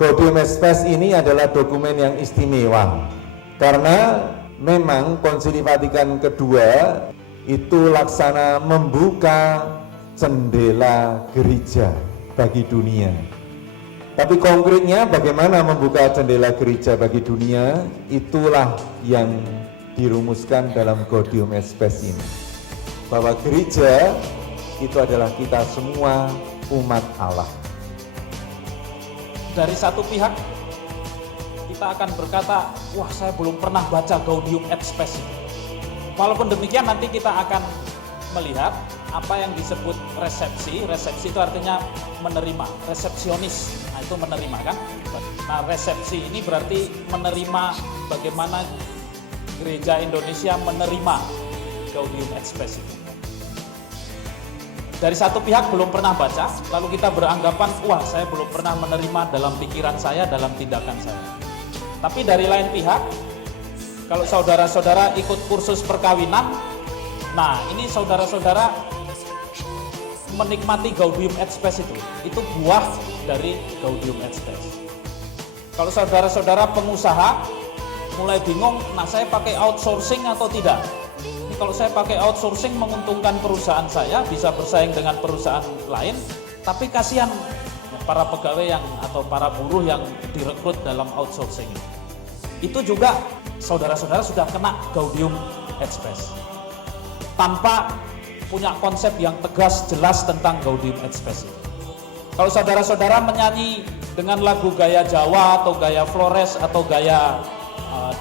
Gaudium et Spes ini adalah dokumen yang istimewa karena memang Konsili Vatikan kedua itu laksana membuka jendela gereja bagi dunia. Tapi konkretnya bagaimana membuka jendela gereja bagi dunia, itulah yang dirumuskan dalam Gaudium et Spes ini. Bahwa gereja itu adalah kita semua umat Allah. Dari satu pihak kita akan berkata, wah saya belum pernah baca Gaudium et Spes itu. Walaupun demikian nanti kita akan melihat apa yang disebut resepsi. Resepsi itu artinya menerima, resepsionis, nah itu menerima kan. Nah resepsi ini berarti menerima bagaimana gereja Indonesia menerima Gaudium et Spes itu. Dari satu pihak belum pernah baca, lalu kita beranggapan, wah saya belum pernah menerima dalam pikiran saya, dalam tindakan saya. Tapi dari lain pihak, kalau saudara-saudara ikut kursus perkawinan, nah ini saudara-saudara menikmati Gaudium et Spes itu buah dari Gaudium et Spes. Kalau saudara-saudara pengusaha mulai bingung, nah saya pakai outsourcing atau tidak? Kalau saya pakai outsourcing menguntungkan perusahaan saya, bisa bersaing dengan perusahaan lain, tapi kasihan para pegawai yang atau para buruh yang direkrut dalam outsourcing. Itu juga saudara-saudara sudah kena Gaudium et Spes. Tanpa punya konsep yang tegas jelas tentang Gaudium et Spes. Kalau saudara-saudara menyanyi dengan lagu gaya Jawa atau gaya Flores atau gaya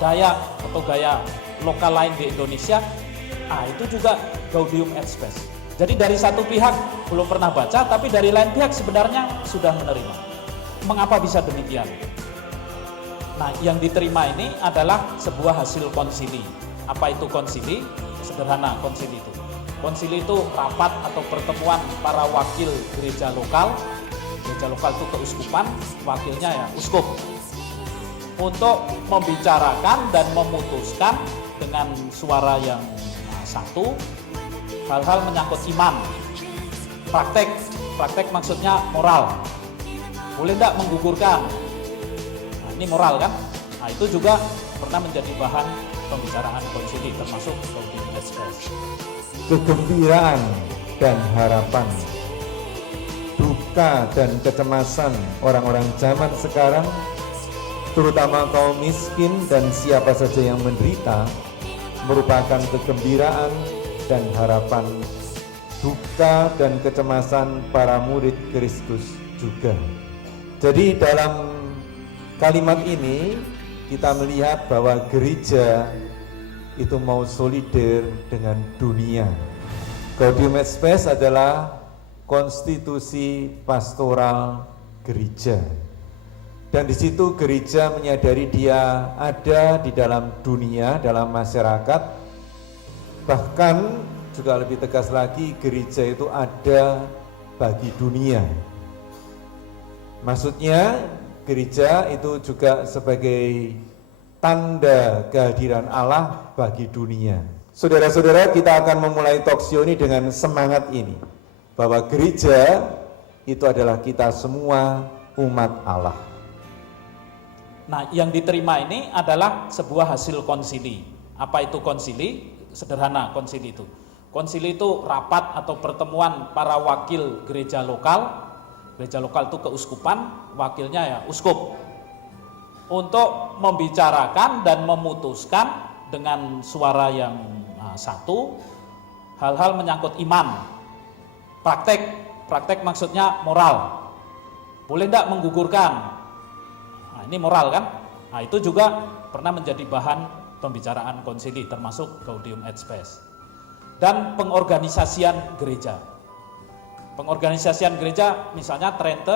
Dayak atau gaya lokal lain di Indonesia, itu juga Gaudium et Spes. Jadi dari satu pihak belum pernah baca, tapi dari lain pihak sebenarnya sudah menerima. Mengapa bisa demikian? Nah, yang diterima ini adalah sebuah hasil konsili. Apa itu konsili? Sederhana konsili itu. Konsili itu rapat atau pertemuan para wakil gereja lokal. Gereja lokal itu keuskupan, wakilnya ya uskup. Untuk membicarakan dan memutuskan dengan suara yang satu, hal-hal menyangkut iman, praktek maksudnya moral, boleh tidak menggugurkan, nah, ini moral kan, nah itu juga pernah menjadi bahan pembicaraan konsili termasuk Gaudium et Spes. Kegembiraan dan harapan, duka dan kecemasan orang-orang zaman sekarang, terutama kaum miskin dan siapa saja yang menderita, merupakan kegembiraan dan harapan, duka dan kecemasan para murid Kristus juga. Jadi dalam kalimat ini kita melihat bahwa gereja itu mau solider dengan dunia. Gaudium et Spes adalah konstitusi pastoral gereja. Dan di situ gereja menyadari dia ada di dalam dunia, dalam masyarakat. Bahkan juga lebih tegas lagi, gereja itu ada bagi dunia. Maksudnya gereja itu juga sebagai tanda kehadiran Allah bagi dunia. Saudara-saudara, kita akan memulai talkshow ini dengan semangat ini, bahwa gereja itu adalah kita semua umat Allah. Nah, yang diterima ini adalah sebuah hasil konsili. Apa itu konsili? Sederhana konsili itu. Konsili itu rapat atau pertemuan para wakil gereja lokal. Gereja lokal itu keuskupan, wakilnya ya uskup. Untuk membicarakan dan memutuskan dengan suara yang satu, hal-hal menyangkut iman. Praktek maksudnya moral. Boleh tidak menggugurkan? Nah, ini moral kan? Nah, itu juga pernah menjadi bahan pembicaraan konsili termasuk Gaudium et Spes. Dan pengorganisasian gereja. Pengorganisasian gereja misalnya Trente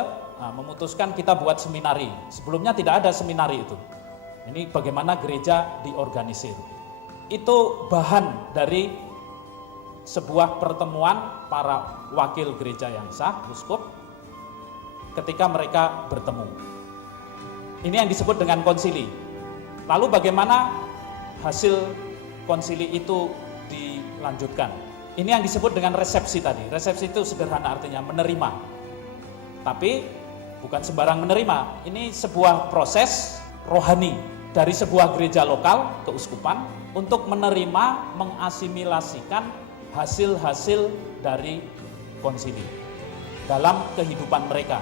memutuskan kita buat seminari. Sebelumnya tidak ada seminari itu. Ini bagaimana gereja diorganisir. Itu bahan dari sebuah pertemuan para wakil gereja yang sah, uskup, ketika mereka bertemu. Ini yang disebut dengan konsili. Lalu bagaimana hasil konsili itu dilanjutkan? Ini yang disebut dengan resepsi tadi. Resepsi itu sederhana artinya menerima. Tapi bukan sembarang menerima. Ini sebuah proses rohani dari sebuah gereja lokal, keuskupan, untuk menerima, mengasimilasikan hasil-hasil dari konsili dalam kehidupan mereka.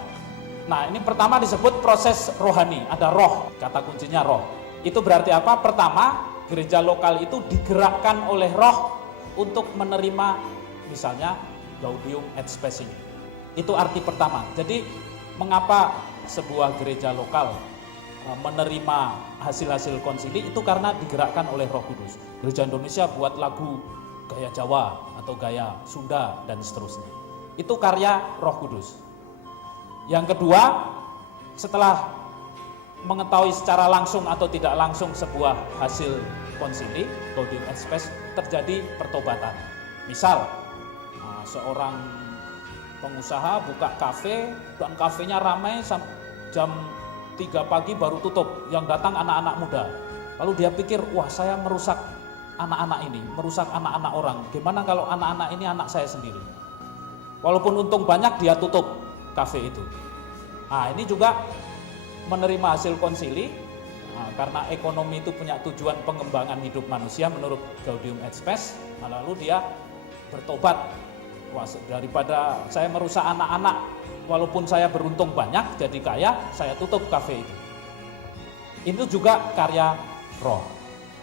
Nah, ini pertama disebut proses rohani, ada roh, kata kuncinya roh. Itu berarti apa? Pertama, gereja lokal itu digerakkan oleh roh untuk menerima misalnya Gaudium et Spes ini. Itu arti pertama. Jadi mengapa sebuah gereja lokal menerima hasil-hasil konsili itu karena digerakkan oleh Roh Kudus. Gereja Indonesia buat lagu gaya Jawa atau gaya Sunda dan seterusnya. Itu karya Roh Kudus. Yang kedua, setelah mengetahui secara langsung atau tidak langsung sebuah hasil konsili, Gaudium et Spes, terjadi pertobatan. Misal, seorang pengusaha buka kafe dan kafenya ramai jam 3 pagi baru tutup, yang datang anak-anak muda. Lalu dia pikir, wah saya merusak anak-anak ini, merusak anak-anak orang. Gimana kalau anak-anak ini anak saya sendiri? Walaupun untung banyak, dia tutup kafe itu. Nah, ini juga menerima hasil konsili, karena ekonomi itu punya tujuan pengembangan hidup manusia menurut Gaudium et Spes. Lalu dia bertobat, wah, daripada saya merusak anak-anak, walaupun saya beruntung banyak jadi kaya, saya tutup kafe itu. Itu juga karya roh.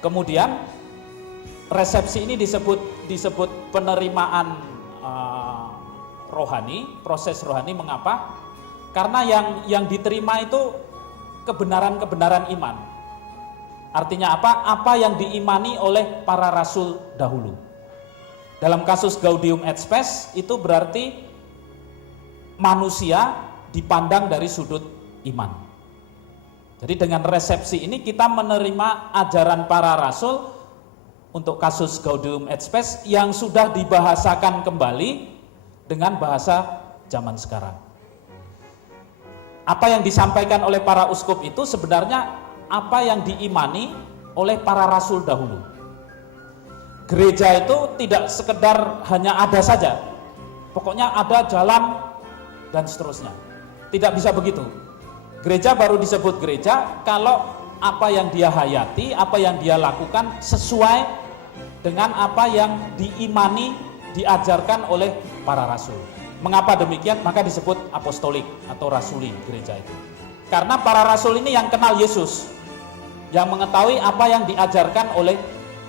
Kemudian resepsi ini disebut penerimaan rohani, proses rohani. Mengapa? Karena yang diterima itu kebenaran-kebenaran iman. Artinya apa? Apa yang diimani oleh para rasul dahulu. Dalam kasus Gaudium et Spes itu berarti manusia dipandang dari sudut iman. Jadi dengan resepsi ini kita menerima ajaran para rasul untuk kasus Gaudium et Spes yang sudah dibahasakan kembali dengan bahasa zaman sekarang. Apa yang disampaikan oleh para uskup itu sebenarnya apa yang diimani oleh para rasul dahulu. Gereja itu tidak sekedar hanya ada saja, pokoknya ada jalan dan seterusnya. Tidak bisa begitu. Gereja baru disebut gereja kalau apa yang dia hayati, apa yang dia lakukan sesuai dengan apa yang diimani, diajarkan oleh para rasul. Mengapa demikian? Maka disebut apostolik atau rasuli gereja itu. Karena para rasul ini yang kenal Yesus, yang mengetahui apa yang diajarkan oleh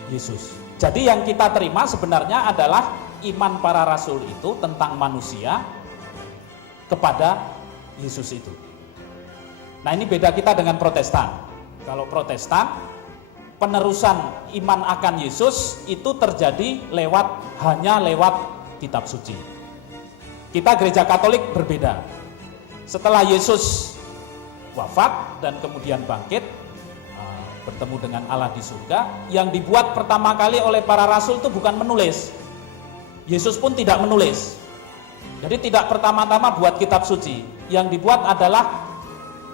Yesus. Jadi yang kita terima sebenarnya adalah iman para rasul itu tentang manusia kepada Yesus itu. Nah, ini beda kita dengan Protestan. Kalau Protestan, penerusan iman akan Yesus itu terjadi hanya lewat kitab suci. Kita gereja Katolik berbeda. Setelah Yesus wafat dan kemudian bangkit, bertemu dengan Allah di surga, yang dibuat pertama kali oleh para rasul itu bukan menulis. Yesus pun tidak menulis. Jadi tidak pertama-tama buat kitab suci. Yang dibuat adalah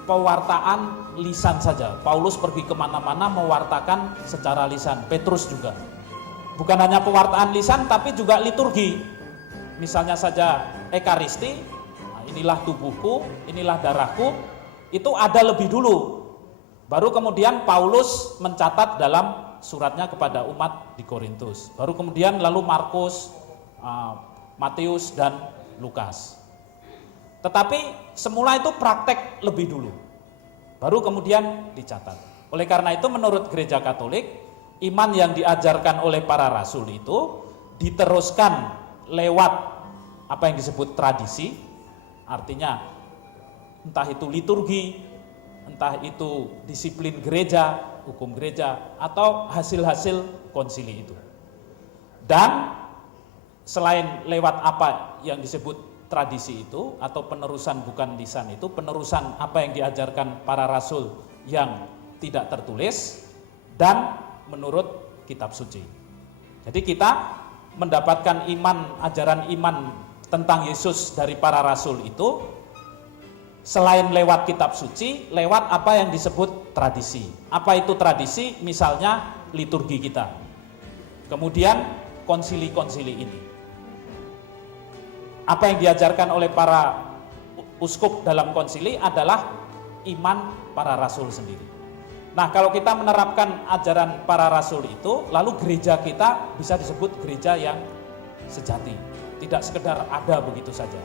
pewartaan lisan saja. Paulus pergi kemana-mana mewartakan secara lisan. Petrus juga. Bukan hanya pewartaan lisan, tapi juga liturgi. Misalnya saja Ekaristi, inilah tubuhku, inilah darahku, itu ada lebih dulu. Baru kemudian Paulus mencatat dalam suratnya kepada umat di Korintus. Baru kemudian lalu Markus, Matius, dan Lukas. Tetapi semula itu praktek lebih dulu. Baru kemudian dicatat. Oleh karena itu menurut gereja Katolik, iman yang diajarkan oleh para rasul itu diteruskan lewat apa yang disebut tradisi. Artinya entah itu liturgi, entah itu disiplin gereja, hukum gereja, atau hasil-hasil konsili itu. Dan selain lewat apa yang disebut tradisi itu, atau penerusan bukan lisan itu, penerusan apa yang diajarkan para rasul yang tidak tertulis, dan menurut kitab suci. Jadi kita mendapatkan ajaran iman tentang Yesus dari para rasul itu, selain lewat kitab suci, lewat apa yang disebut tradisi. Apa itu tradisi? Misalnya liturgi kita. Kemudian konsili-konsili ini. Apa yang diajarkan oleh para uskup dalam konsili adalah iman para rasul sendiri. Nah, kalau kita menerapkan ajaran para rasul itu, lalu gereja kita bisa disebut gereja yang sejati. Tidak sekedar ada begitu saja,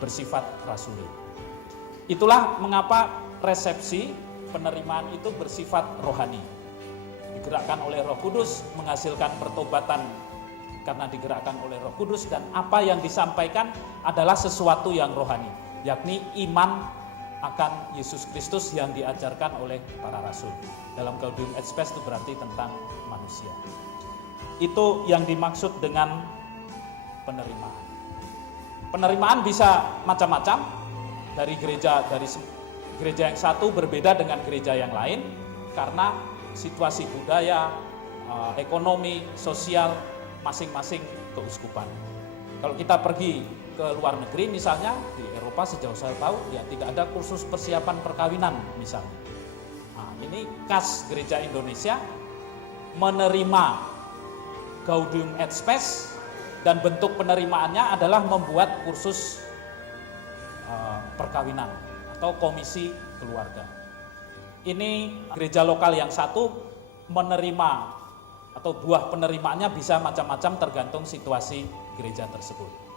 bersifat rasuli. Itulah mengapa resepsi penerimaan itu bersifat rohani. Digerakkan oleh Roh Kudus, menghasilkan pertobatan karena digerakkan oleh Roh Kudus, dan apa yang disampaikan adalah sesuatu yang rohani, yakni iman akan Yesus Kristus yang diajarkan oleh para rasul. Dalam Gaudium et Spes itu berarti tentang manusia. Itu yang dimaksud dengan penerimaan. Penerimaan bisa macam-macam, dari gereja yang satu berbeda dengan gereja yang lain karena situasi budaya, ekonomi, sosial masing-masing keuskupan. Kalau kita pergi ke luar negeri misalnya, di Eropa sejauh saya tahu ya tidak ada kursus persiapan perkawinan misalnya. Nah, ini khas gereja Indonesia menerima Gaudium et Spes, dan bentuk penerimaannya adalah membuat kursus perkawinan atau komisi keluarga. Ini gereja lokal yang satu menerima atau buah penerimaannya bisa macam-macam tergantung situasi gereja tersebut.